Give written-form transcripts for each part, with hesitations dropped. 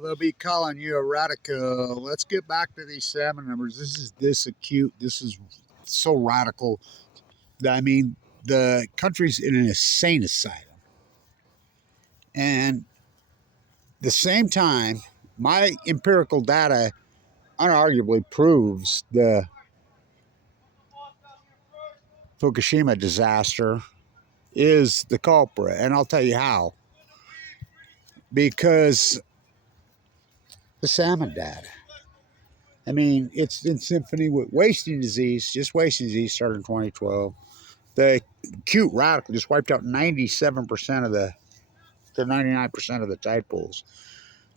Well, they'll be calling you a radical. Let's get back to these salmon numbers. This is this acute. This is so radical. I mean, the country's in an insane asylum. And at the same time, my empirical data unarguably proves the Fukushima disaster is the culprit. And I'll tell you how. Because the salmon data. I mean, it's in symphony with wasting disease. Just wasting disease started in 2012. The acute radical just wiped out 97% of the 99% of the tide pools.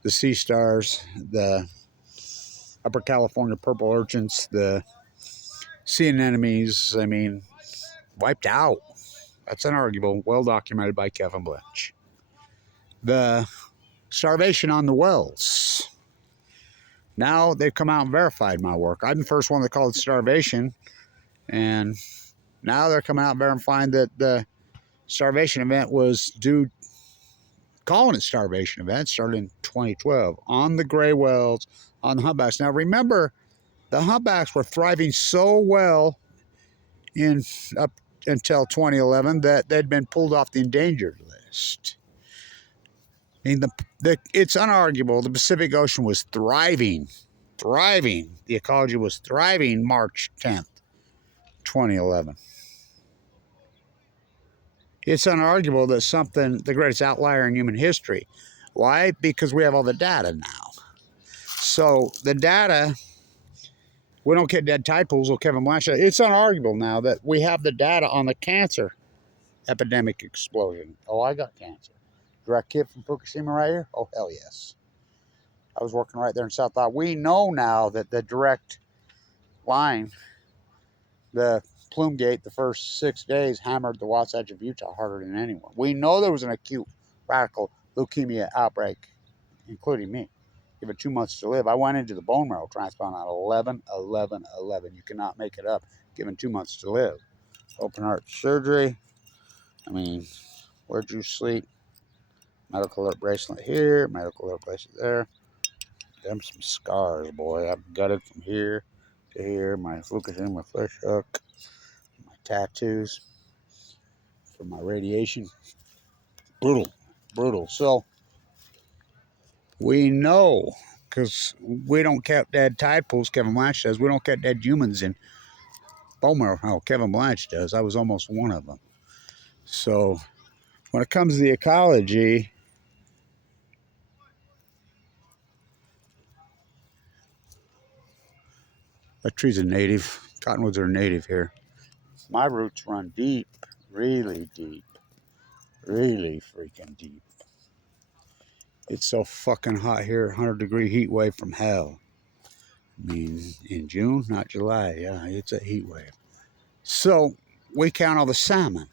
The sea stars, the upper California purple urchins, the sea anemones, I mean, wiped out. That's unarguable, well documented by Kevin Blanch. The starvation on the wells. Now they've come out and verified my work. I'm the first one that called it starvation, and now they're coming out and verifying that the starvation event was due, calling it starvation event, started in 2012 on the gray wells, on the humpbacks. Now remember, the humpbacks were thriving so well in up until 2011 that they'd been pulled off the endangered list. I mean, it's unarguable. The Pacific Ocean was thriving. The ecology was thriving March 10th, 2011. It's unarguable that something, the greatest outlier in human history. Why? Because we have all the data now. So the data, we don't get dead tide pools. Well, Kevin Blanch, it's unarguable now that we have the data on the cancer epidemic explosion. Oh, I got cancer. Direct hit from Fukushima right here? Oh, hell yes. I was working right there in South Iowa. We know now that the direct line, the Plume Gate, the first 6 days hammered the Wasatch of Utah harder than anyone. We know there was an acute radical leukemia outbreak, including me. Given 2 months to live. I went into the bone marrow transplant on 11/11/11. You cannot make it up. Given 2 months to live. Open heart surgery. I mean, where'd you sleep? Medical alert bracelet here. Medical alert bracelet there. Them some scars, boy. I'm gutted from here to here. My Fukushima fish hook. My tattoos. For my radiation. Brutal. So, we know, because we don't catch dead tide pools, Kevin Blanch does. We don't catch dead humans in bone marrow. Oh, Kevin Blanch does. I was almost one of them. So, when it comes to the ecology, that tree's a native. Cottonwoods are native here. My roots run deep, really deep, really freaking deep. It's so fucking hot here, 100-degree heat wave from hell. I mean, in June, not July. Yeah, it's a heat wave. So, we count all the salmon.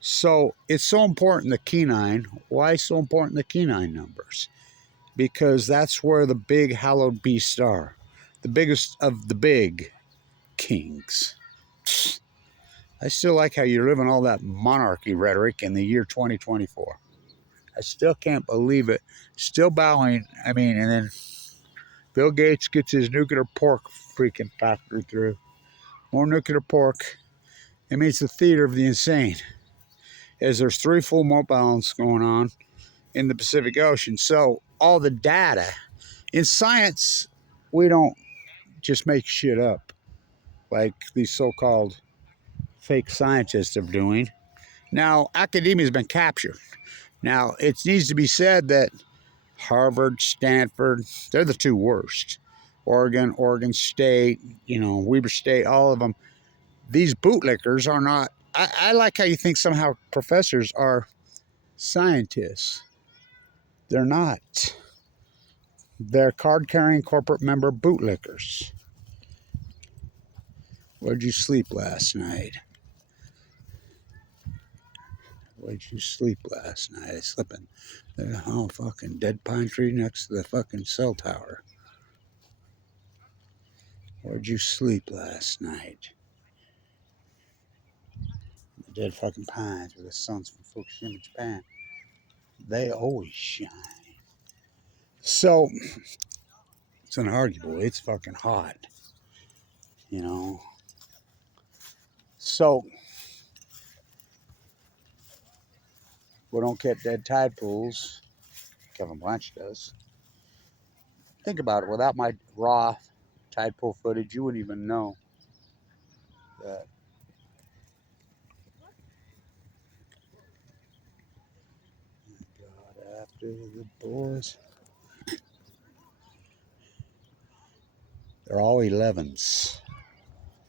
So, it's so important, the KENAI. Why so important, the KENAI numbers? Because that's where the big hallowed beasts are. The biggest of the big kings. I still like how you're living all that monarchy rhetoric in the year 2024. I still can't believe it. Still bowing. I mean, and then Bill Gates gets his nuclear pork freaking factory through. More nuclear pork. I mean, it's the theater of the insane. As there's 3 full meltdowns going on in the Pacific Ocean. So all the data. In science, we don't just make shit up like these so-called fake scientists are doing. Now, academia has been captured. Now, it needs to be said that Harvard, Stanford, they're the 2 worst. Oregon State, Weber State, all of them. These bootlickers are not, I like how you think somehow professors are scientists. They're not. They're card-carrying corporate member bootlickers. Where'd you sleep last night? Where'd you sleep last night? I slept in the fucking dead pine tree next to the fucking cell tower. Where'd you sleep last night? The dead fucking pines with the suns from Fukushima, Japan. They always shine. So, it's unarguable. It's fucking hot. You know? So, we don't get dead tide pools. Kevin Blanch does. Think about it. Without my raw tide pool footage, you wouldn't even know that. God, after the boys. They're all 11s.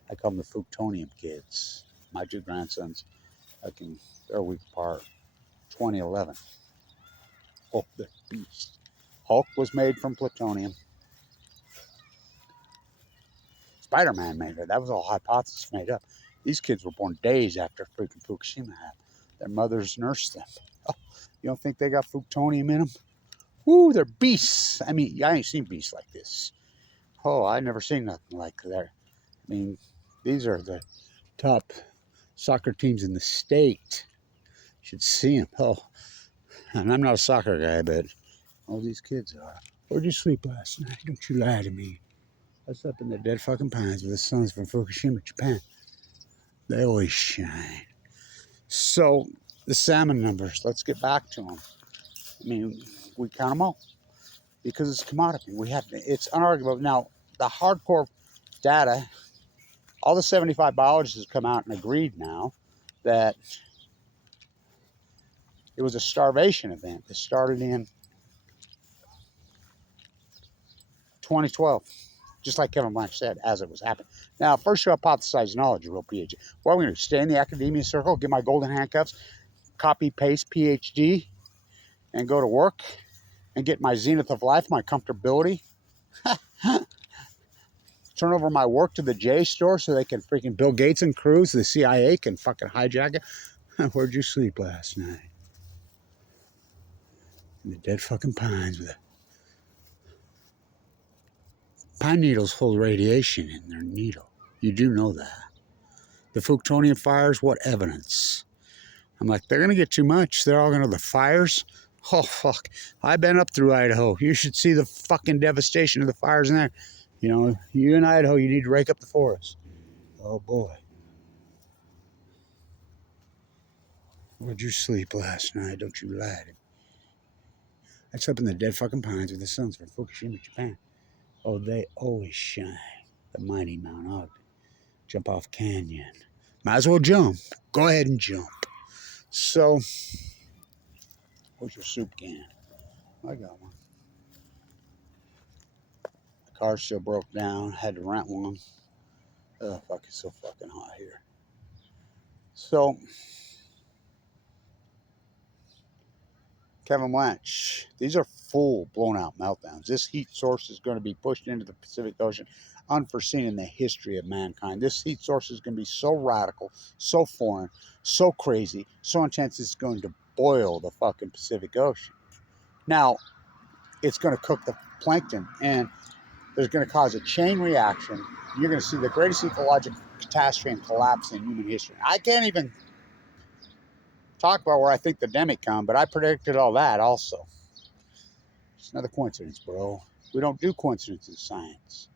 I call them the Fuktonium kids. My two grandsons, they're a week apart. 2011. Oh, they're beasts. Hulk was made from plutonium. Spider-Man made it. That was all hypothesis made up. These kids were born days after freaking Fukushima happened. Their mothers nursed them. Oh, you don't think they got Fuktonium in them? Woo, they're beasts. I mean, I ain't seen beasts like this. Oh, I never seen nothing like that. I mean, these are the top soccer teams in the state. Should see them. Oh, and I'm not a soccer guy, but all these kids are. Where'd you sleep last night? Don't you lie to me. I slept in the dead fucking pines with the suns from Fukushima, Japan. They always shine. So, the salmon numbers, let's get back to them. I mean, we count them all because it's a commodity. It's unarguable. Now, the hardcore data, all the 75 biologists have come out and agreed now that it was a starvation event that started in 2012, just like Kevin Blanch said, as it was happening. Now, first you hypothesize knowledge, a real PhD. What am I going to stay in the academia circle, get my golden handcuffs, copy, paste, PhD, and go to work and get my zenith of life, my comfortability? Turn over my work to the J store so they can freaking Bill Gates and Cruz, the CIA can fucking hijack it. Where'd you sleep last night? In the dead fucking pines with a pine needles hold radiation in their needle. You do know that. The Fuktonium fires, what evidence? I'm like, they're going to get too much. They're all going to the fires. Oh, fuck. I've been up through Idaho. You should see the fucking devastation of the fires in there. You know, you in Idaho, you need to rake up the forest. Oh, boy. Where'd you sleep last night? Don't you lie to me. I slept in the dead fucking pines with the suns from Fukushima, Japan. Oh, they always shine. The mighty Mount Ogden. Jump off canyon. Might as well jump. Go ahead and jump. So, where's your soup can? I got one. The car still broke down. Had to rent one. Oh, fuck, it's so fucking hot here. So, Kevin Blanch, these are full blown out meltdowns. This heat source is going to be pushed into the Pacific Ocean, unforeseen in the history of mankind. This heat source is going to be so radical, so foreign, so crazy, so intense it's going to boil the fucking Pacific Ocean. Now, it's going to cook the plankton, and there's going to cause a chain reaction. You're going to see the greatest ecological catastrophe and collapse in human history. I can't even talk about where I think the demic come, but I predicted all that also. It's another coincidence, bro. We don't do coincidences in science.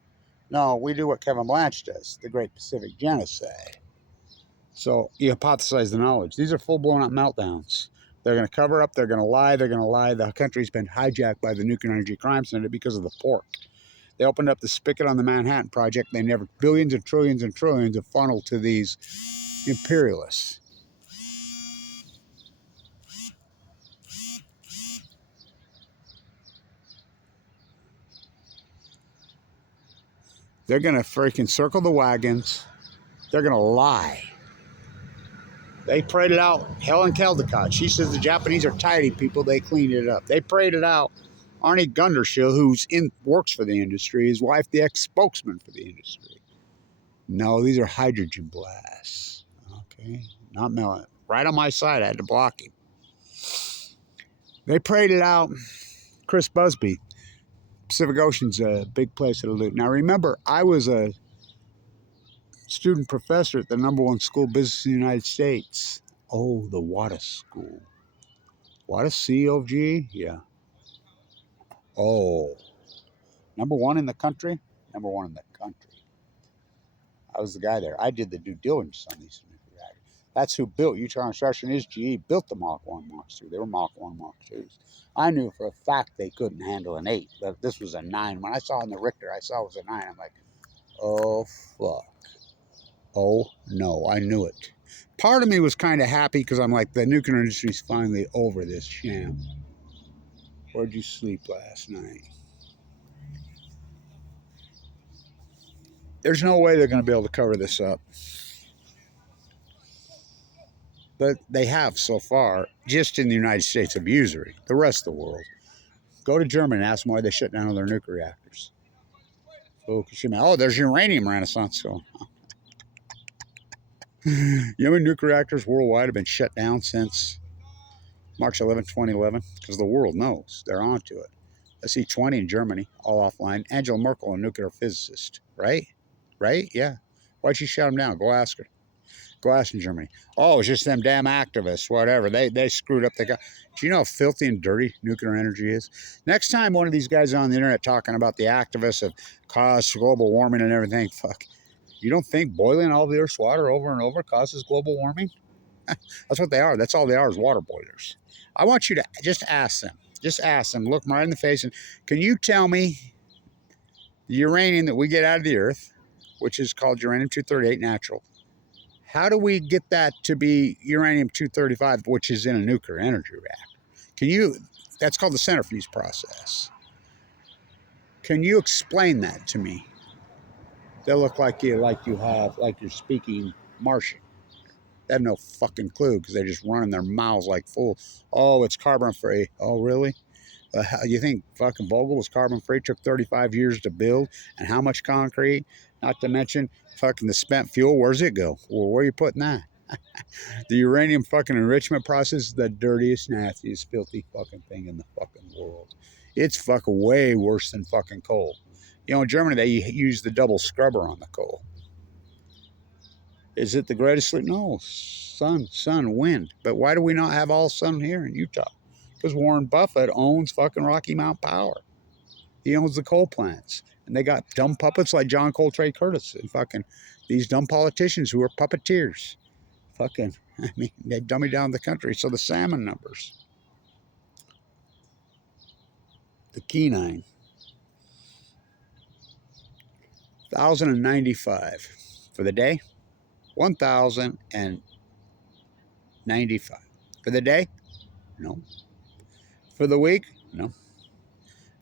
No, we do what Kevin Blanch does, the Great Pacific Genocide. So you hypothesize the knowledge. These are full-blown out meltdowns. They're going to cover up. They're going to lie. They're going to lie. The country's been hijacked by the Nuclear Energy Crime Center because of the pork. They opened up the spigot on the Manhattan Project. They never billions and trillions and trillions of funnel to these imperialists. They're going to freaking circle the wagons. They're going to lie. They prayed it out. Helen Caldecott. She says the Japanese are tidy people. They cleaned it up. They prayed it out. Arnie Gundershill, works for the industry, his wife, the ex-spokesman for the industry. No, these are hydrogen blasts. Okay, not melon. Right on my side, I had to block him. They prayed it out. Chris Busby. Pacific Ocean's a big place to loot. Now remember, I was a student professor at the #1 school of business in the United States. Oh, the Wada School. Wada COG? Yeah. Oh, number one in the country? Number one in the country. I was the guy there. I did the due diligence on these nuclear reactors. That's who built Utah Construction is GE, built the Mach 1, Mach 2. They were Mach 1, Mach 2s. I knew for a fact they couldn't handle an 8, but this was a 9. When I saw in the Richter, I saw it was a 9. I'm like, oh, fuck. Oh, no, I knew it. Part of me was kind of happy because I'm like, the nuclear industry's finally over this sham. Where'd you sleep last night? There's no way they're going to be able to cover this up. But they have so far, just in the United States of usury. The rest of the world. Go to Germany and ask them why they shut down all their nuclear reactors. Fukushima. Oh, there's uranium renaissance going on. You know how many nuclear reactors worldwide have been shut down since March 11, 2011? Because the world knows. They're onto it. Let's see, 20 in Germany, all offline. Angela Merkel, a nuclear physicist. Right? Right? Yeah. Why'd she shut them down? Go ask her. Go ask in Germany. Oh, it's just them damn activists, whatever. They screwed up. Do you know how filthy and dirty nuclear energy is? Next time one of these guys on the internet talking about the activists have caused global warming and everything, fuck. You don't think boiling all the Earth's water over and over causes global warming? That's what they are. That's all they are, is water boilers. I want you to just ask them. Just ask them. Look them right in the face and, can you tell me the uranium that we get out of the Earth, which is called uranium-238 natural, how do we get that to be uranium-235, which is in a nuclear energy reactor? That's called the centrifuge process. Can you explain that to me? They look like you're speaking Martian. They have no fucking clue because they're just running their mouths like fools. Oh, it's carbon free. Oh, really? You think fucking Vogel was carbon free? Took 35 years to build, and how much concrete? Not to mention fucking the spent fuel. Where's it go? Well, where are you putting that? The uranium fucking enrichment process is the dirtiest, nastiest, filthy fucking thing in the fucking world. It's fucking way worse than fucking coal. You know, in Germany, they use the double scrubber on the coal. Is it the greatest sleep? No. Sun, wind. But why do we not have all sun here in Utah? Because Warren Buffett owns fucking Rocky Mount Power. He owns the coal plants. And they got dumb puppets like John Coltrane Curtis and fucking these dumb politicians who are puppeteers. Fucking, I mean, they dummy down the country. So the salmon numbers. The KENAI. 1,095 for the day. 1,095 for the day. No. For the week. No.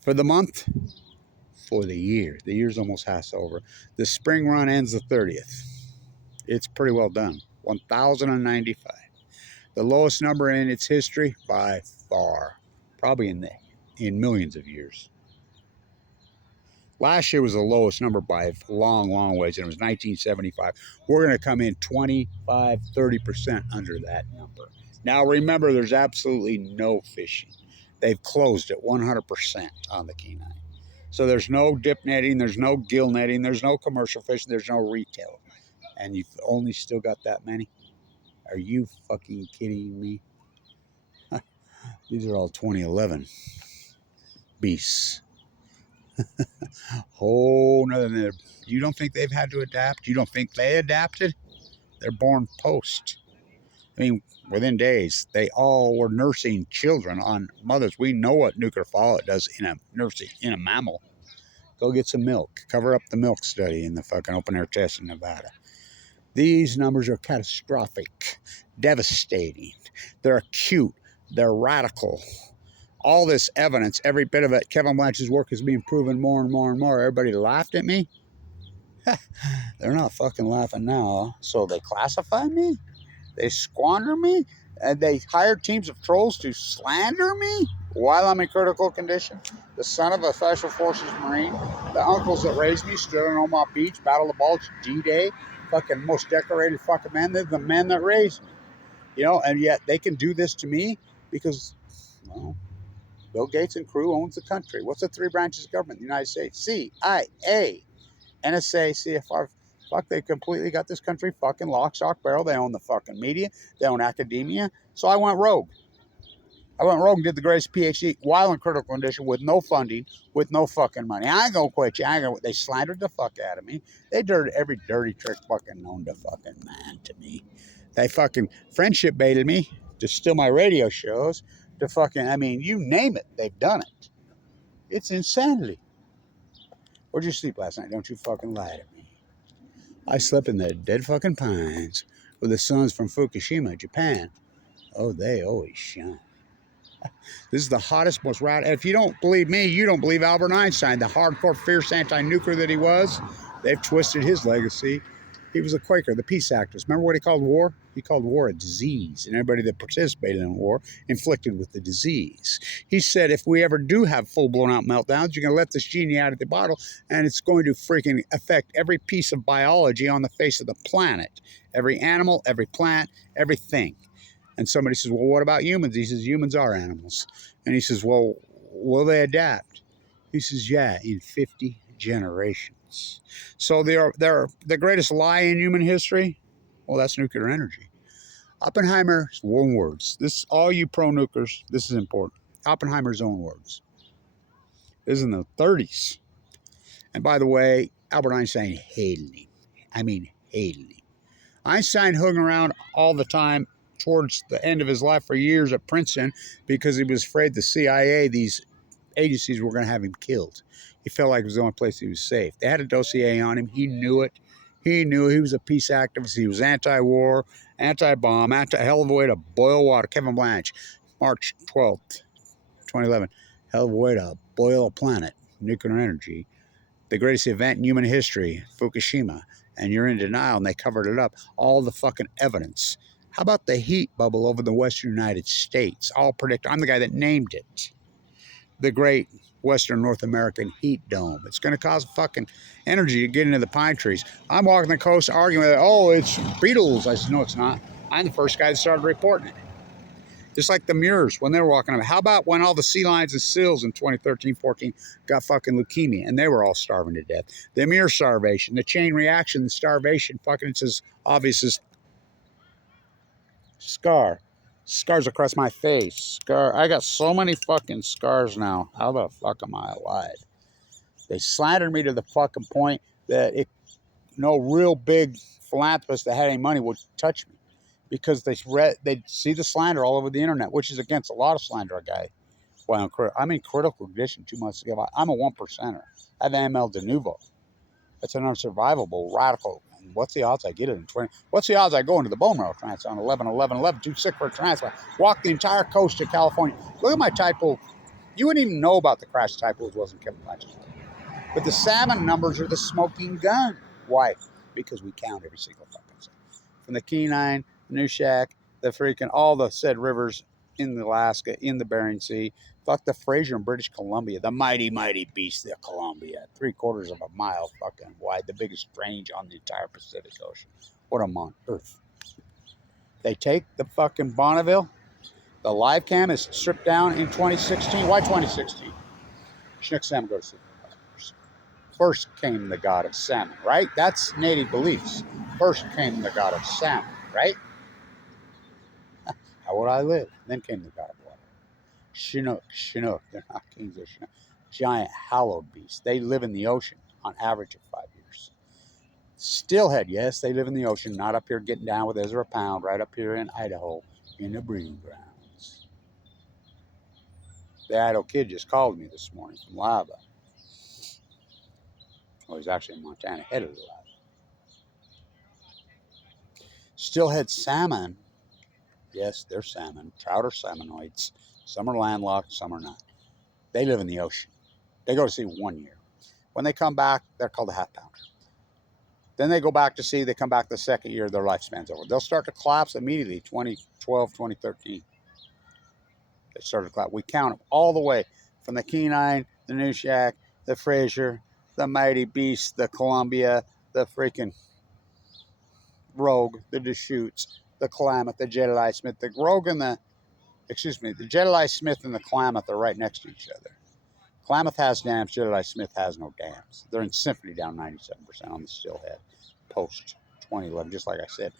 For the month. For the year. The year's almost half over. The spring run ends the 30th. It's pretty well done. 1,095. The lowest number in its history by far. Probably in millions of years. Last year was the lowest number by a long, long ways, and it was 1975. We're going to come in 25, 30% under that number. Now, remember, there's absolutely no fishing. They've closed it 100% on the KENAI. So there's no dip netting, there's no gill netting, there's no commercial fishing, there's no retail. And you've only still got that many? Are you fucking kidding me? These are all 2011 beasts. Whole nother. You don't think they've had to adapt? You don't think they adapted? They're born post. I mean, within days, they all were nursing children on mothers. We know what nuclear fallout does in a mammal. Go get some milk. Cover up the milk study in the fucking open air test in Nevada. These numbers are catastrophic, devastating. They're acute. They're radical. All this evidence, every bit of it, Kevin Blanch's work is being proven more and more and more. Everybody laughed at me. They're not fucking laughing now. So they classify me? They squander me? And they hire teams of trolls to slander me while I'm in critical condition? The son of a Special Forces Marine, the uncles that raised me stood on Omaha Beach, Battle of the Bulge, D-Day, fucking most decorated fucking men. They're the men that raised me. You know, and yet they can do this to me because, well, Bill Gates and crew owns the country. What's the three branches of government in the United States? CIA, NSA, CFR. Fuck, they completely got this country fucking lock, stock, barrel. They own the fucking media. They own academia. So I went rogue. I went rogue and did the greatest PhD while in critical condition with no funding, with no fucking money. I ain't gonna quit you. They slandered the fuck out of me. They did every dirty trick fucking known to fucking man to me. They fucking friendship baited me to steal my radio shows, to fucking, I mean, you name it, they've done it. It's insanity. Where'd you sleep last night? Don't you fucking lie to me. I slept in the dead fucking pines with the suns from Fukushima, Japan. Oh, they always shine. This is the hottest, most radical. If you don't believe me, you don't believe Albert Einstein, the hardcore, fierce anti-nuclear that he was. They've twisted his legacy. He was a Quaker, the peace activist. Remember what he called war? He called war a disease, and everybody that participated in war inflicted with the disease. He said, if we ever do have full-blown out meltdowns, you're going to let this genie out of the bottle, and it's going to freaking affect every piece of biology on the face of the planet. Every animal, every plant, everything. And somebody says, well, what about humans? He says, humans are animals. And he says, well, will they adapt? He says, yeah, in 50 generations. So they're the greatest lie in human history. Well, that's nuclear energy. Oppenheimer's own words. This, all you pro-nukers, this is important. Oppenheimer's own words. This is in the 30s. And by the way, Albert Einstein hated him. I mean, hated him. Einstein hung around all the time towards the end of his life for years at Princeton because he was afraid the CIA, these agencies, were going to have him killed. He felt like it was the only place he was safe. They had a dossier on him. He knew it. He knew he was a peace activist. He was anti-war, anti-bomb, anti-hell of a way to boil water. Kevin Blanch, March 12th, 2011. Hell of a way to boil a planet. Nuclear energy. The greatest event in human history, Fukushima. And you're in denial, and they covered it up. All the fucking evidence. How about the heat bubble over the western United States? All predicted. I'm the guy that named it. The great western North American heat dome. It's going to cause fucking energy to get into the pine trees. I'm walking the coast arguing with it. Oh, it's beetles. I said, no, it's not. I'm the first guy that started reporting it. Just like the Muirs when they were walking up. How about when all the sea lions and seals in 2013-14 got fucking leukemia and they were all starving to death? The Muir starvation, the chain reaction, the starvation, fucking it's as obvious as scars across my face. I got so many fucking scars now. How the fuck am I alive? They slandered me to the fucking point that no real big philanthropist that had any money would touch me. Because they'd see the slander all over the internet, which is against a lot of slander a guy. Well, I'm in critical condition 2 months ago. I'm a 1%er. I have AML de novo. It's an unsurvivable radical. And what's the odds I get it in 20? What's the odds I go into the bone marrow transplant on 11/11/11? Too sick for a transplant. Walk the entire coast of California. Look at my tide pool. You wouldn't even know about the crash tide pools wasn't Kevin Blanch's. But the salmon numbers are the smoking gun. Why? Because we count every single fucking thing. From the KENAI, the New Shack, the freaking, all the said rivers in Alaska, in the Bering Sea. Fuck the Fraser in British Columbia, the mighty, mighty beast of Columbia. 3/4 of a mile fucking wide, the biggest range on the entire Pacific Ocean. What am on Earth? They take the fucking Bonneville. The live cam is stripped down in 2016. Why 2016? Chinook salmon go to sleep. First came the god of salmon, right? That's native beliefs. First came the god of salmon, right? How would I live? Then came the god of water. Chinook. They're not kings, they're Chinook. Giant hallowed beasts. They live in the ocean on average of 5 years. Steelhead, yes, they live in the ocean, not up here getting down with Ezra Pound, right up here in Idaho, in the breeding grounds. The Idaho kid just called me this morning from Lava. Well, he's actually in Montana, headed to Lava. Steelhead salmon, yes, they're salmon. Trout are salmonoids. Some are landlocked, some are not. They live in the ocean. They go to sea 1 year. When they come back, they're called a half pounder. Then they go back to sea. They come back the second year, their lifespan's over. They'll start to collapse immediately, 2012, 2013. They started to collapse. We count them all the way from the Kenai, the New Shack, the Fraser, the Mighty Beast, the Columbia, the freaking Rogue, the Deschutes, the Klamath, the Jedediah Smith. The Rogue and the Jedediah Smith and the Klamath are right next to each other. Klamath has dams, Jedediah Smith has no dams. They're in symphony down 97% on the Steelhead post 2011, just like I said.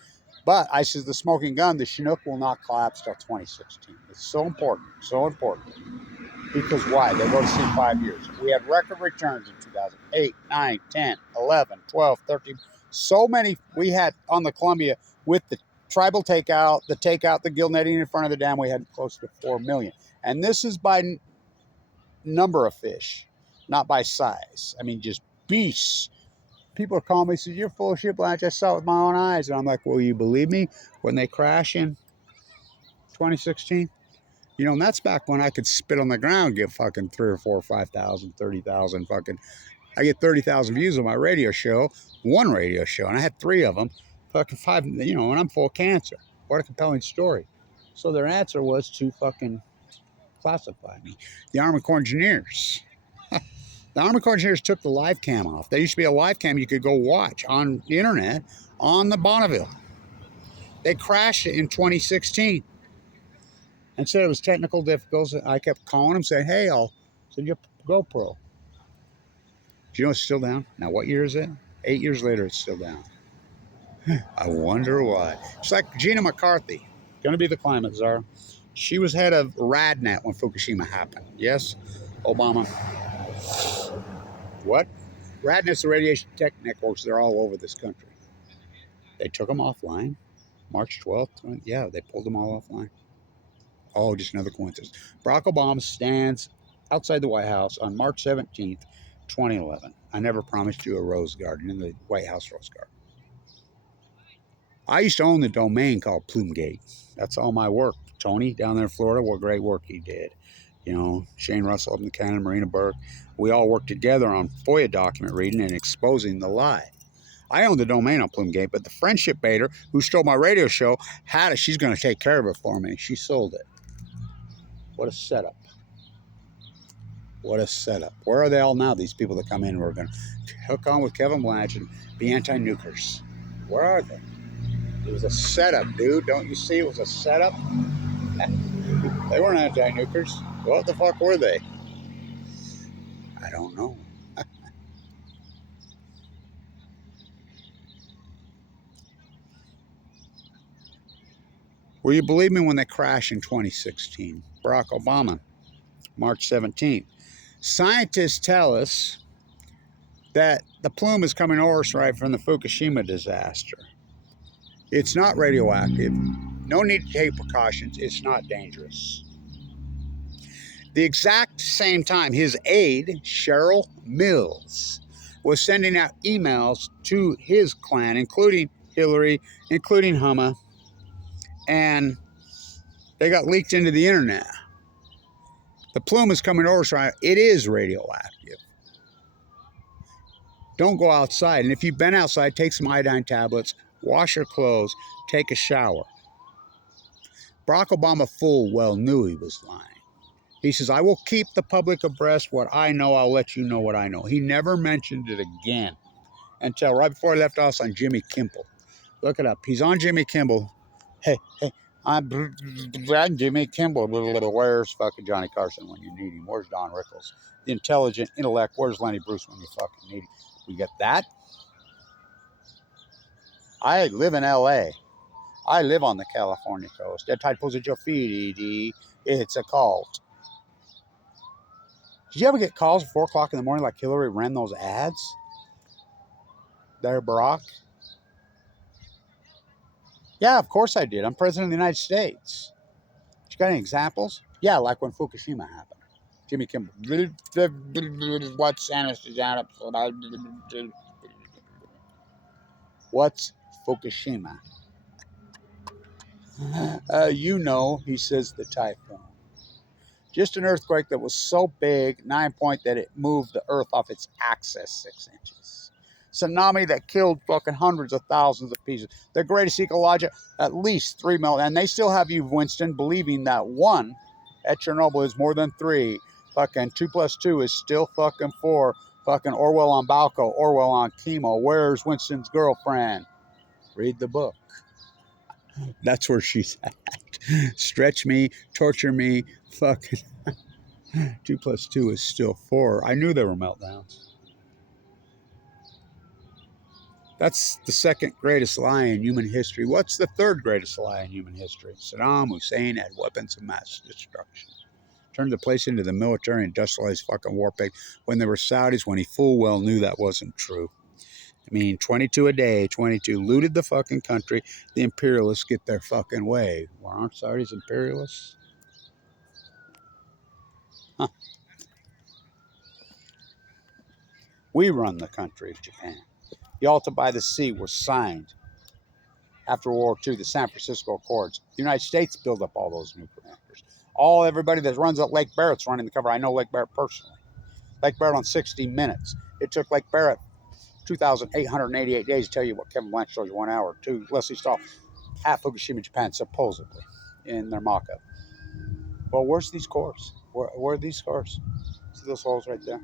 But I says the smoking gun, the Chinook will not collapse till 2016. It's so important, so important. Because why? They go to see 5 years. We had record returns in 2008, 9, 10, 11, 12, 13. So many we had on the Columbia with the tribal takeout, the gill netting in front of the dam. We had close to 4 million. And this is by number of fish, not by size. I mean, just beasts. People are calling me, says, "You're full of shit, Blanch. I saw it with my own eyes." And I'm like, "Will you believe me?" When they crash in 2016, you know, and that's back when I could spit on the ground, get fucking 3 or 4 or 5,000, 30,000 fucking. I get 30,000 views on my radio show, one radio show, and I had 3 of them, fucking 5, you know, and I'm full of cancer. What a compelling story. So their answer was to fucking classify me. The Army Corps Engineers. The Army Corps Engineers took the live cam off. There used to be a live cam you could go watch on the internet on the Bonneville. They crashed it in 2016 and said it was technical difficulties. I kept calling them, saying, "Hey, I'll send you a GoPro." Do you know it's still down? Now, what year is it? 8 years later, it's still down. I wonder why. It's like Gina McCarthy, going to be the climate czar. She was head of RadNet when Fukushima happened. Yes, Obama. What? RadNet's the radiation tech networks. They're all over this country. They took them offline. March 12th. Yeah, they pulled them all offline. Oh, just another coincidence. Barack Obama stands outside the White House on March 17th, 2011. I never promised you a rose garden in the White House rose garden. I used to own the domain called Plumegate. That's all my work. Tony down there in Florida, what great work he did. You know, Shane Russell up in Canada, Marina Burke. We all worked together on FOIA document reading and exposing the lie. I own the domain on Plumegate, but the friendship baiter who stole my radio show had it. She's going to take care of it for me. She sold it. What a setup. What a setup. Where are they all now, these people that come in who are going to hook on with Kevin Blanch and be anti-nukers? Where are they? It was a setup, dude. Don't you see it was a setup? They weren't anti-nukers. What the fuck were they? I don't know. Will you believe me when they crash in 2016? Barack Obama, March 17th. Scientists tell us that the plume is coming over us right from the Fukushima disaster. It's not radioactive. No need to take precautions. It's not dangerous. The exact same time, his aide, Cheryl Mills, was sending out emails to his clan, including Hillary, including Huma, and they got leaked into the internet. The plume is coming over, so it is radioactive. Don't go outside. And if you've been outside, take some iodine tablets, wash your clothes, take a shower. Barack Obama full well knew he was lying. He says, "I will keep the public abreast what I know. I'll let you know what I know." He never mentioned it again until right before he left us on Jimmy Kimmel. Look it up. He's on Jimmy Kimmel. Hey, I'm Jimmy Kimmel. Where's fucking Johnny Carson when you need him? Where's Don Rickles? The intelligent intellect. Where's Lenny Bruce when you fucking need him? We get that? I live in L.A. I live on the California coast. That tide pulls at your feet, it's a cult. Did you ever get calls at 4 o'clock in the morning like Hillary ran those ads? There, Barack? Yeah, of course I did. I'm president of the United States. You got any examples? Yeah, like when Fukushima happened. Jimmy Kimmel. What's Santa's out of? What's Fukushima? You know, he says the typhoon. Just an earthquake that was so big, 9 point, that it moved the earth off its axis 6 inches. Tsunami that killed fucking hundreds of thousands of pieces. The greatest ecological, at least 3 million. And they still have you, Winston, believing that 1 at Chernobyl is more than 3. Fucking 2 plus 2 is still fucking 4. Fucking Orwell on Balco, Orwell on chemo. Where's Winston's girlfriend? Read the book. That's where she's at. Stretch me, torture me, fucking 2 plus 2 is still 4. I knew there were meltdowns. That's the second greatest lie in human history. What's the third greatest lie in human history? Saddam Hussein had weapons of mass destruction. Turned the place into the military industrialized fucking war pig when there were Saudis, when he full well knew that wasn't true. I mean, 22 a day, 22, looted the fucking country. The imperialists get their fucking way. Well, aren't Saudis imperialists? Huh. We run the country of Japan. The Alta by the Sea was signed after World War II, the San Francisco Accords. The United States built up all those nuclear reactors. Everybody that runs at Lake Barrett's running the cover. I know Lake Barrett personally. Lake Barrett on 60 Minutes. It took Lake Barrett 2,888 days to tell you what Kevin Blanch told you 1 hour. To Leslie Stahl at Fukushima, Japan, supposedly, in their mock-up. Well, where's these cores? Where are these cores? See those holes right there?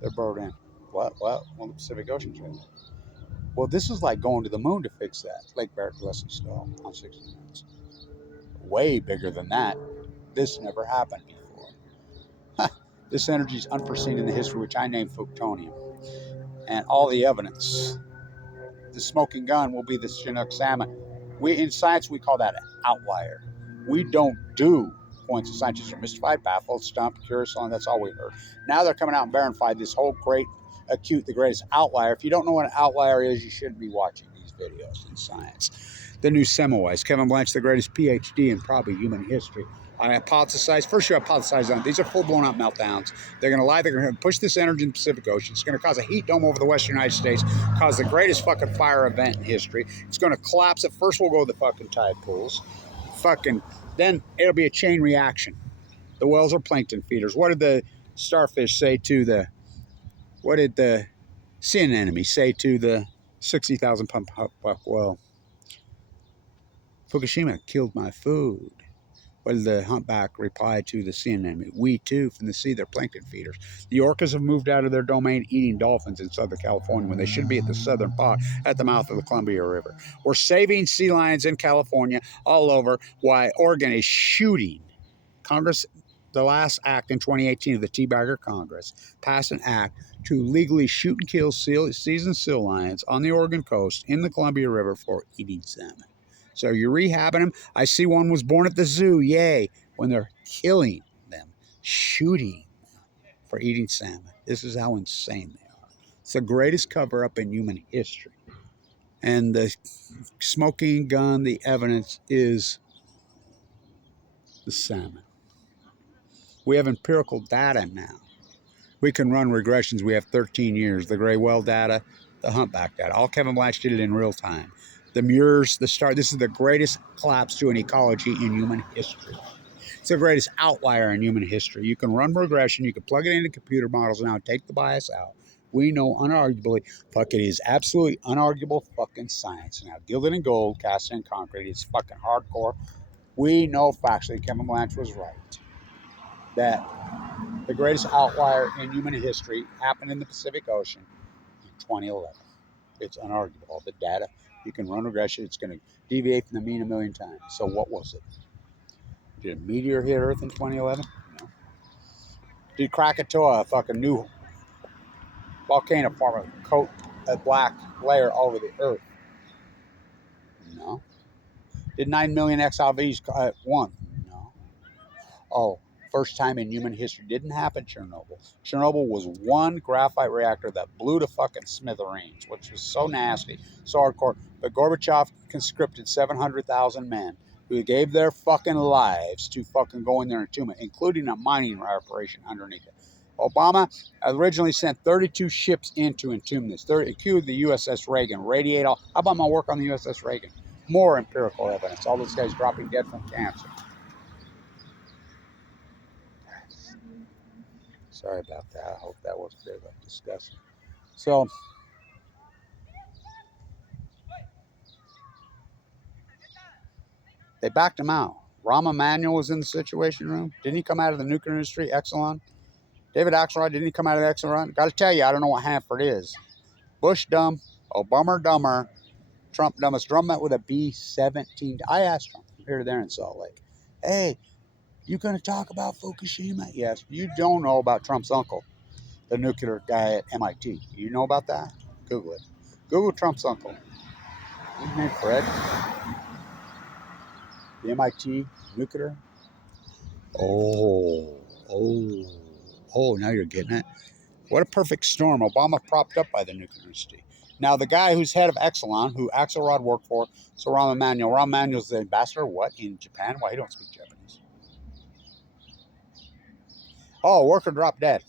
They're burrowed in. What? Well, the Pacific Ocean's right there. Well, this is like going to the moon to fix that. Lake Barrett, Leslie Stahl on 60 Minutes. Way bigger than that. This never happened before. This energy is unforeseen in the history, which I named Fuktonium. And all the evidence. The smoking gun will be the Chinook salmon. In science, we call that an outlier. We don't do points of scientists are mystified, baffled, stumped, curious, and that's all we heard. Now they're coming out and verified this whole great ACUTE, the greatest outlier. If you don't know what an outlier is, you shouldn't be watching these videos in science. The new Semmelweis, Kevin Blanch, the greatest PhD in probably human history. I hypothesize, first you hypothesize on, these are full-blown out meltdowns. They're going to lie, they're going to push this energy in the Pacific Ocean. It's going to cause a heat dome over the western United States, cause the greatest fucking fire event in history. It's going to collapse. At first we'll go to the fucking tide pools. Then it'll be a chain reaction. The whales are plankton feeders. What did the starfish say to the, what did the sea anemone say to the 60,000 pump buck whale? Fukushima killed my food. What did the humpback reply to the sea anemone? We too, from the sea, they're plankton feeders. The orcas have moved out of their domain eating dolphins in Southern California when they should be at the southern part at the mouth of the Columbia River. We're saving sea lions in California all over while Oregon is shooting. Congress, the last act in 2018 of the Teabagger Congress, passed an act to legally shoot and kill seasoned sea lions on the Oregon coast in the Columbia River for eating salmon. So you're rehabbing them. I see one was born at the zoo. Yay. When they're killing them, shooting them for eating salmon. This is how insane they are. It's the greatest cover-up in human history. And the smoking gun, the evidence is the salmon. We have empirical data now. We can run regressions. We have 13 years. The gray whale data, the humpback data. All Kevin Blanch did it in real time. The Muirs, the star. This is the greatest collapse to an ecology in human history. It's the greatest outlier in human history. You can run regression. You can plug it into computer models now and take the bias out. We know unarguably, fuck, it is absolutely unarguable fucking science. Now, gilded in gold, cast in concrete, it's fucking hardcore. We know factually Kevin Blanch was right. That the greatest outlier in human history happened in the Pacific Ocean in 2011. It's unarguable. All the data, you can run regression. It's going to deviate from the mean a million times. So what was it? Did a meteor hit Earth in 2011? No. Did Krakatoa, a fucking new volcano, form a coat, a black layer over the Earth? No. Did 9 million XLVs one? No. Oh, first time in human history. Didn't happen Chernobyl. Chernobyl was one graphite reactor that blew to fucking smithereens, which was so nasty, so hardcore. But Gorbachev conscripted 700,000 men who gave their fucking lives to fucking go in there and entomb it, including a mining operation underneath it. Obama originally sent 32 ships in to entomb this. Cue the USS Reagan. Radiate all. How about my work on the USS Reagan? More empirical evidence. All those guys dropping dead from cancer. Sorry about that. I hope that wasn't very disgusting. So, they backed him out. Rahm Emanuel was in the Situation Room. Didn't he come out of the nuclear industry? Exelon. David Axelrod, didn't he come out of the Exelon? Got to tell you, I don't know what Hanford is. Bush dumb, Obama dumber, Trump dumbest. Trump met with a B-17. I asked Trump here, there in Salt Lake, hey, you going to talk about Fukushima? Yes. You don't know about Trump's uncle, the nuclear guy at MIT. You know about that? Google it. Google Trump's uncle. His name Fred. The MIT nuclear. Oh, oh, oh, now you're getting it. What a perfect storm. Obama propped up by the nuclear industry. Now, the guy who's head of Exelon, who Axelrod worked for, so Rahm Emanuel. Rahm Emanuel's the ambassador, what, in Japan? Why, he don't speak Japanese. Oh, worker dropped dead.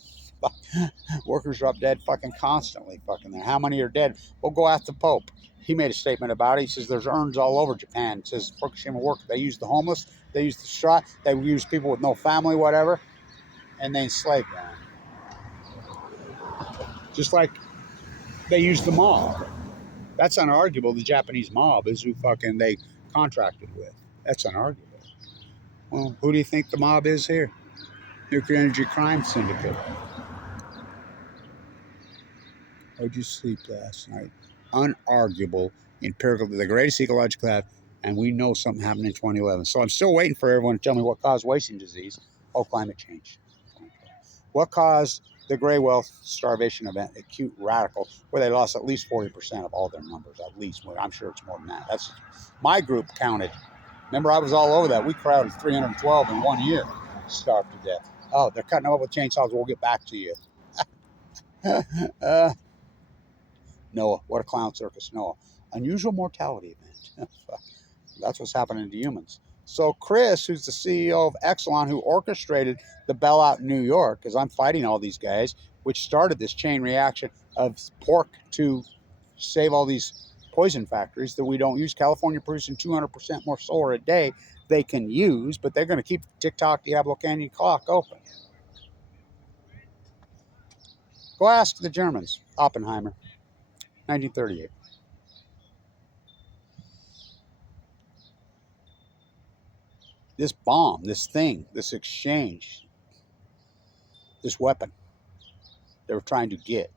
Workers drop dead fucking constantly fucking there. How many are dead? We'll go ask the Pope. He made a statement about it. He says there's urns all over Japan. It says Fukushima work. They use the homeless. They use the distraught. They use people with no family, whatever, and they enslave them. Just like they use the mob. That's unarguable. The Japanese mob is who fucking they contracted with. That's unarguable. Well, who do you think the mob is here? Nuclear Energy Crime Syndicate. How'd you sleep last night? Unarguable, empirical, the greatest ecological have, and we know something happened in 2011. So I'm still waiting for everyone to tell me what caused wasting disease. Oh, climate change. What caused the gray wealth starvation event, acute radical, where they lost at least 40% of all their numbers, at least. Well, I'm sure it's more than that. That's my group counted. Remember, I was all over that. We crowded 312 in 1 year, starved to death. Oh, they're cutting them up with chainsaws. We'll get back to you. Noah, what a clown circus, Noah. Unusual mortality event. That's what's happening to humans. So Chris, who's the CEO of Exelon, who orchestrated the bailout in New York, because I'm fighting all these guys, which started this chain reaction of pork to save all these poison factories that we don't use. California producing 200% more solar a day they can use, but they're going to keep TikTok, Diablo Canyon clock open. Go ask the Germans. Oppenheimer, 1938. This bomb, this thing, this exchange, this weapon they were trying to get.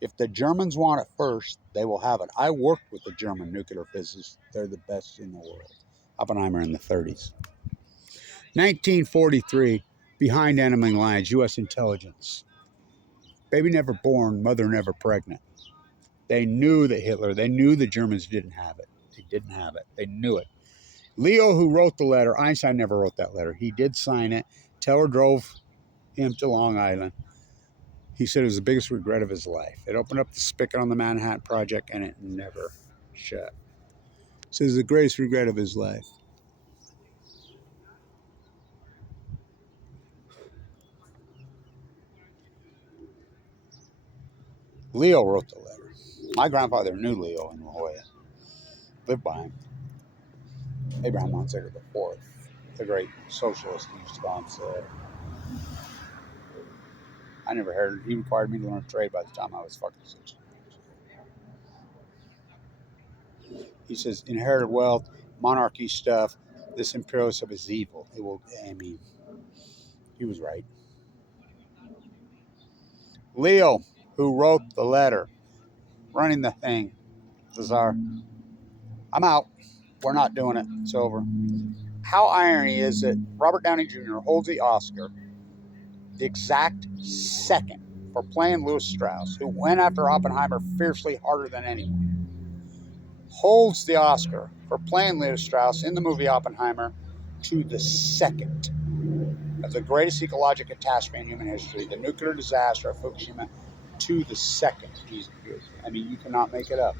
If the Germans want it first, they will have it. I worked with the German nuclear physicists. They're the best in the world. Oppenheimer in the 30s. 1943, behind enemy lines, U.S. intelligence. Baby never born, mother never pregnant. They knew that Hitler, they knew the Germans didn't have it. They didn't have it. They knew it. Leo, who wrote the letter, Einstein never wrote that letter. He did sign it. Teller drove him to Long Island. He said it was the biggest regret of his life. It opened up the spigot on the Manhattan Project, and it never shut. So it was the greatest regret of his life. Leo wrote the letter. My grandfather knew Leo in La Jolla. Lived by him. Abraham Monsegur IV, the great socialist, he used to call himself. I never heard. He required me to learn trade by the time I was fucking 16. He says, inherited wealth, monarchy stuff, this imperial stuff is evil. It will, I mean, he was right. Leo, who wrote the letter, running the thing, the czar. I'm out. We're not doing it. It's over. How irony is that Robert Downey Jr. holds the Oscar the exact second for playing Louis Strauss, who went after Oppenheimer fiercely harder than anyone. Holds the Oscar for playing Louis Strauss in the movie Oppenheimer to the second of the greatest ecological catastrophe in human history, the nuclear disaster of Fukushima, to the second. I mean, you cannot make it up.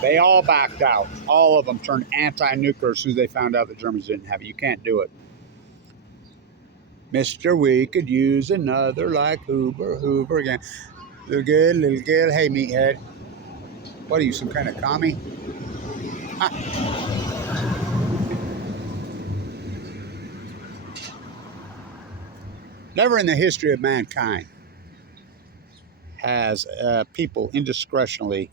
They all backed out. All of them turned anti-nuclear as soon as they found out the Germans didn't have it. You can't do it. Mister, we could use another like Hoover again. Little good. Hey, meathead. What are you, some kind of commie? Never in the history of mankind has people indiscretionally,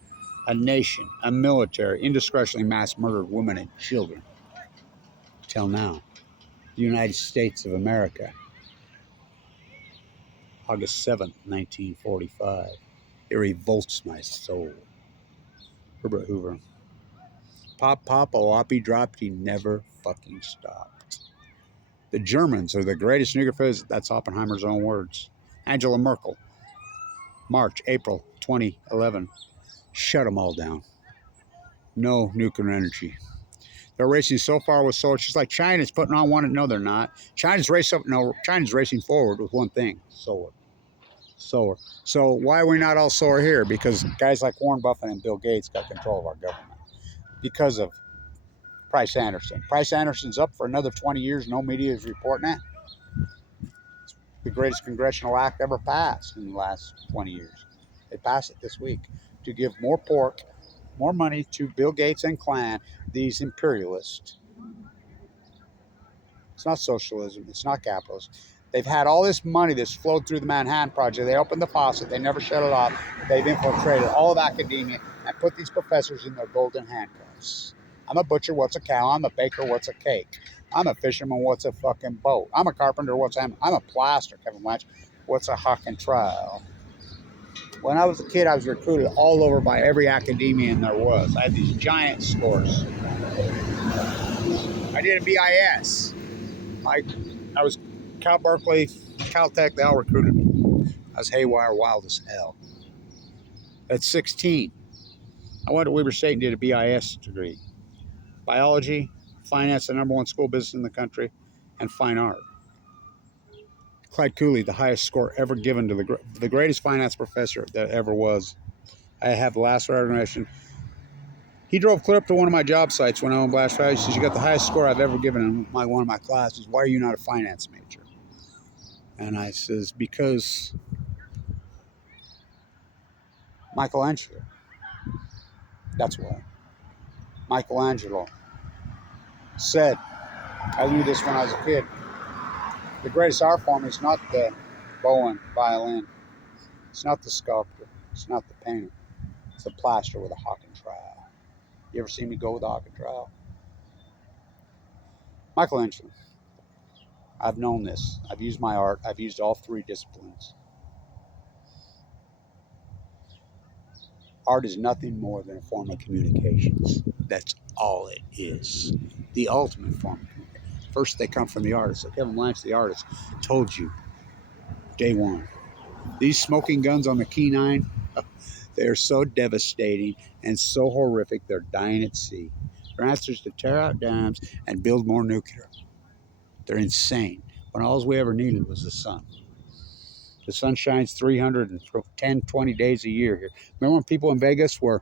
a nation, a military, indiscretionally mass murdered women and children. Till now. The United States of America. August 7th, 1945. It revolts my soul. Herbert Hoover. Pop, a whoppy dropped, he never fucking stopped. The Germans are the greatest nuclear physicists. That's Oppenheimer's own words. Angela Merkel, March, April 2011. Shut them all down. No nuclear energy. They're racing so far with solar. It's just like China's putting on one. No, they're not. China's racing forward with one thing: solar. Solar. So why are we not all solar here? Because guys like Warren Buffett and Bill Gates got control of our government. Because of Price Anderson. Price Anderson's up for another 20 years. No media is reporting it. It's the greatest congressional act ever passed in the last 20 years. They passed it this week to give more pork, more money to Bill Gates and clan, these imperialists. It's not socialism. It's not capitalism. They've had all this money that's flowed through the Manhattan Project. They opened the faucet. They never shut it off. They've infiltrated all of academia and put these professors in their golden handcuffs. I'm a butcher. What's a cow? I'm a baker. What's a cake? I'm a fisherman. What's a fucking boat? I'm a carpenter. What's I'm a plaster. Kevin Blanch. What's a hawk and trowel? When I was a kid, I was recruited all over by every academician there was. I had these giant scores. I did a BIS. I was Cal Berkeley, Caltech, they all recruited me. I was haywire, wild as hell. At 16, I went to Weber State and did a BIS degree. Biology, finance, the #1 school business in the country, and fine art. Clyde Cooley, the highest score ever given to the greatest finance professor that ever was. I have the last recognition. He drove clear up to one of my job sites when I was in Blanch. He says, "You got the highest score I've ever given in one of my classes. Why are you not a finance major?" And I says, "Because Michelangelo. That's why." Michelangelo said, I knew this when I was a kid, the greatest art form is not the Bowen violin. It's not the sculptor. It's not the painter. It's the plaster with a hawk and trowel. You ever seen me go with a hawk and trowel? Michelangelo. I've known this. I've used my art. I've used all three disciplines. Art is nothing more than a form of communications. That's all it is. The ultimate form of communication. First, they come from the artist. So Kevin Blanch, the artist, told you day one. These smoking guns on the KENAI, they're so devastating and so horrific, they're dying at sea. Their answer is to tear out dams and build more nuclear. They're insane. When all we ever needed was the sun. The sun shines 310, 20 days a year here. Remember when people in Vegas were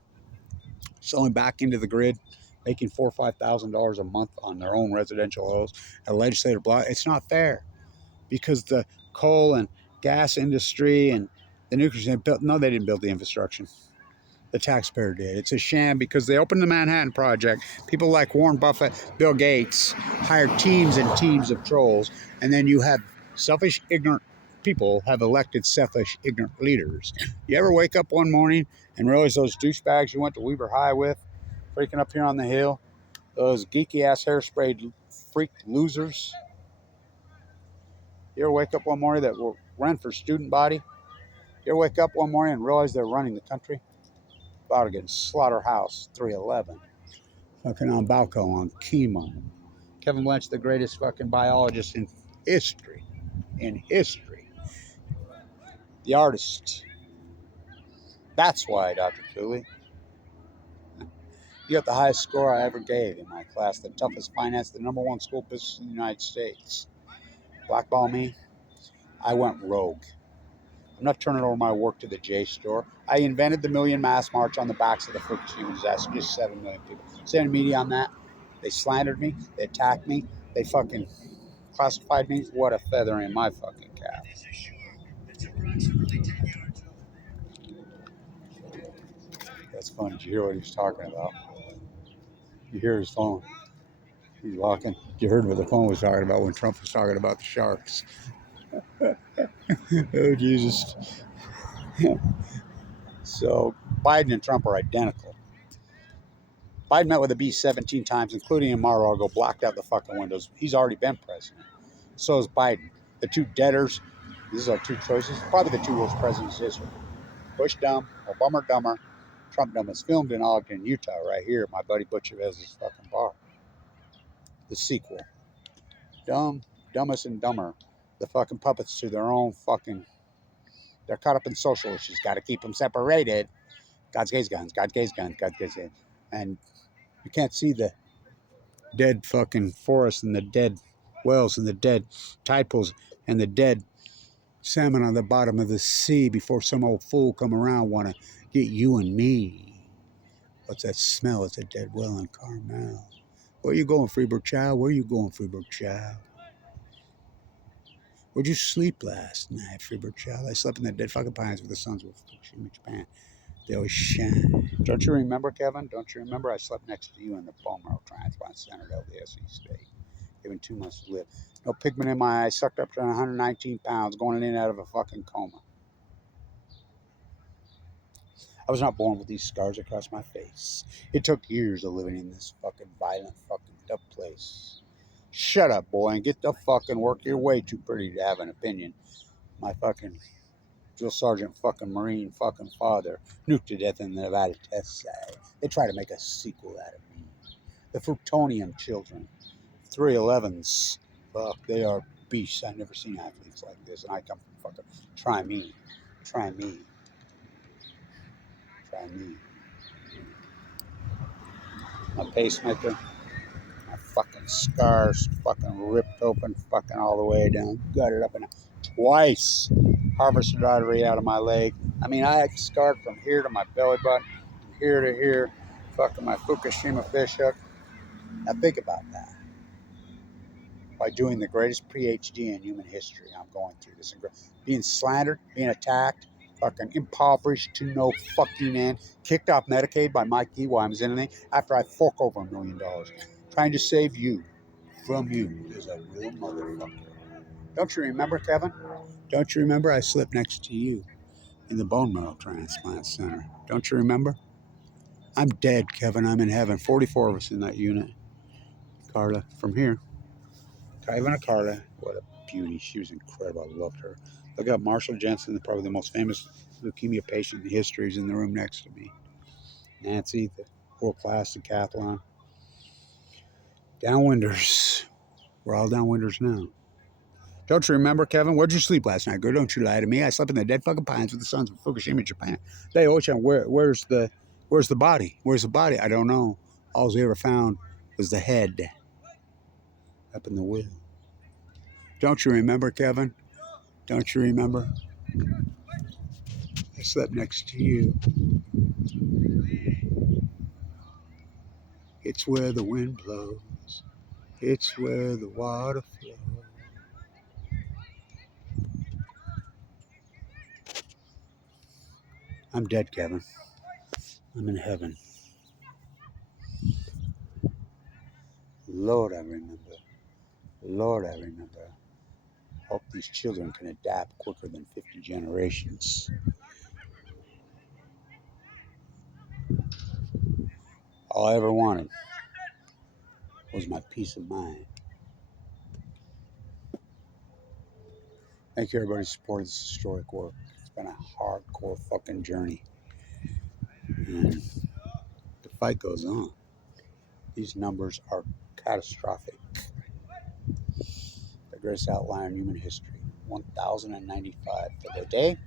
selling back into the grid, making $4,000 or $5,000 a month on their own residential homes, a legislative block? It's not fair because the coal and gas industry and the nuclear built. No, they didn't build the infrastructure. The taxpayer did. It's a sham because they opened the Manhattan Project. People like Warren Buffett, Bill Gates hired teams and teams of trolls, and then you have selfish, ignorant people have elected selfish, ignorant leaders. You ever wake up one morning and realize those douchebags you went to Weber High with, freaking up here on the hill, those geeky-ass hairsprayed freak losers? You ever wake up one morning that will run for student body? You ever wake up one morning and realize they're running the country? Bargain, Slaughterhouse 311. Fucking on Balco on chemo. Kevin Blanch, the greatest fucking biologist in history. In history. The artist. That's why, Dr. Cooley. You got the highest score I ever gave in my class. The toughest finance, the #1 school business in the United States. Blackball me? I went rogue. I'm not turning over my work to the J store. I invented the Million Mass March on the backs of the Fukushima disaster. Just 7 million people. Send media on that. They slandered me. They attacked me. They fucking classified me. What a feather in my fucking cap. That's funny. Did you hear what he was talking about? You hear his phone. He's walking. You heard what the phone was talking about when Trump was talking about the sharks. Oh, Jesus. So Biden and Trump are identical. Biden met with the beast 17 times, including in Mar-a-Lago, blacked out the fucking windows. He's already been president. So is Biden. The two deaders, these are two choices, probably the two worst presidents in history. Bush dumb, Obama dumber, Trump dumb. It's filmed in Ogden, Utah, right here. My buddy Butch has his fucking bar. The sequel. Dumb, dumbest and dumber. The fucking puppets to their own fucking... They're caught up in social issues. Got to keep them separated. God's gaze guns, God's gaze guns, God's gaze guns. And you can't see the dead fucking forest and the dead wells and the dead tide pools and the dead salmon on the bottom of the sea before some old fool come around want to get you and me. What's that smell? It's a dead well in Carmel. Where you going, Freeburg child? Where you going, Freeburg child? Where'd you sleep last night, Freeburg child? I slept in the dead fucking pines with the suns of Fukushima, Japan. They always shine. Don't you remember, Kevin? Don't you remember? I slept next to you in the bone marrow transplant center at LDSE State. Given 2 months to live. No pigment in my eye. Sucked up to 119 pounds. Going in and out of a fucking coma. I was not born with these scars across my face. It took years of living in this fucking violent fucking tough place. Shut up, boy, and get the fucking work. You're way too pretty to have an opinion. My fucking drill sergeant fucking Marine fucking father nuked to death in the Nevada test site. They try to make a sequel out of me. The Fruitonium children. 311s. Fuck, they are beasts. I've never seen athletes like this. And I come from fucking... Try me. Try me. Try me. My pacemaker. My fucking scars fucking ripped open fucking all the way down. Gutted up and twice. Harvested artery out of my leg. I mean, I had scarred from here to my belly button. From here to here. Fucking my Fukushima fish hook. Now think about that. By doing the greatest PhD in human history, I'm going through this. Being slandered, being attacked, fucking impoverished to no fucking end, kicked off Medicaid by Mike E. while I was in anything, after I fork over $1 million. Trying to save you from you is a real motherfucker. Don't you remember, Kevin? Don't you remember I slept next to you in the bone marrow transplant center? Don't you remember? I'm dead, Kevin. I'm in heaven. 44 of us in that unit. Carla, from here. Ivan Carla, what a beauty. She was incredible. I loved her. Look up Marshall Jensen, probably the most famous leukemia patient in history, is in the room next to me. Nancy, the world-class decathlon. Downwinders. We're all downwinders now. Don't you remember, Kevin? Where'd you sleep last night, girl? Don't you lie to me. I slept in the dead fucking pines with the suns of Fukushima, Japan. They always say, where's the body? Where's the body? I don't know. All we ever found was the head up in the wheel. Don't you remember, Kevin? Don't you remember? I slept next to you. It's where the wind blows. It's where the water flows. I'm dead, Kevin. I'm in heaven. Lord, I remember. Lord, I remember. Hope these children can adapt quicker than 50 generations. All I ever wanted was my peace of mind. Thank you, everybody, for supporting this historic work. It's been a hardcore fucking journey. And the fight goes on. These numbers are catastrophic. The greatest outlier in human history. 1,095 for the day,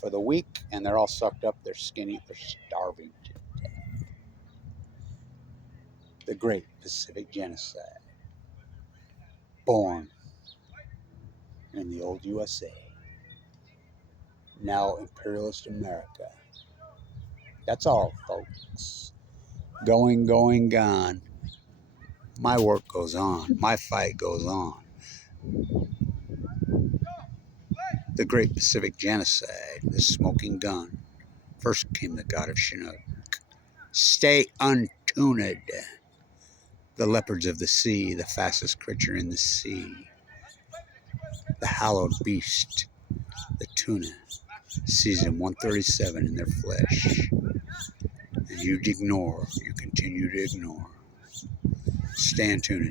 for the week, and they're all sucked up. They're skinny. They're starving to death. The Great Pacific Genocide. Born in the old USA. Now imperialist America. That's all, folks. Going, gone. My work goes on. My fight goes on. The Great Pacific Genocide, the smoking gun. First came the god of CHINOOK. Stay untuned. The leopards of the sea, the fastest creature in the sea. The hallowed beast, the tuna. Season 137 in their flesh. And you continue to ignore. Stay tuned.